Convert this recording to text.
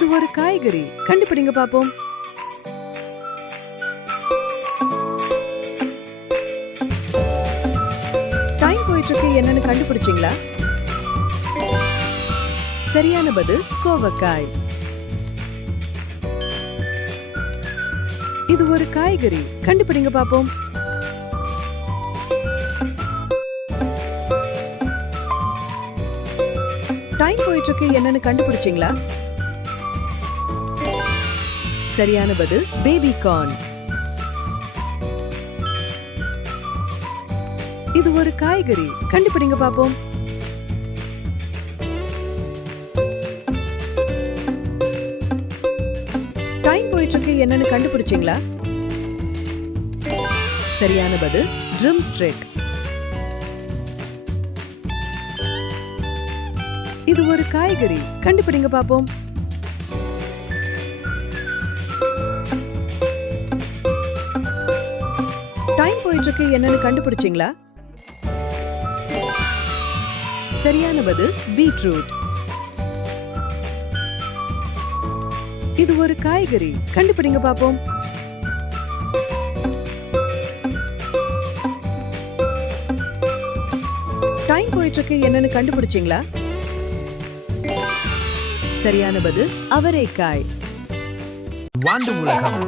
இது ஒரு காய்கறி. கண்டுபிடிங்க பாப்போம். டைம் போயிட்டு இருக்கு. என்னன்னு கண்டுபிடிச்சீங்களா? சரியான பதில் கோவக்காய். இது ஒரு காய்கறி. கண்டுபிடிங்க பாப்போம். டைம் போயிட்டு இருக்கு. என்னன்னு கண்டுபிடிச்சீங்களா? சரியான பதில் பேபி கார்ன். இது ஒரு காய்கறி. கண்டுபிடிங்க பாப்போம். டைம் போயிட்டு இருக்கு. என்னன்னு கண்டுபிடிச்சீங்களா? சரியான பதில் ட்ரம் ஸ்டிக். இது ஒரு காய்கறி. கண்டுபிடிங்க பாப்போம். டைம் போயிட்டு இருக்கு. என்னன்னு கண்டுபிடிச்சீங்களா? சரியான பதில் பீட்ரூட். இது ஒரு காய்கறி. கண்டுபிடிங்க பாப்போம். டைம் போயிட்டு இருக்கு. என்னன்னு கண்டுபிடிச்சீங்களா? சரியான பதில் அவரைக்காய். உலகம்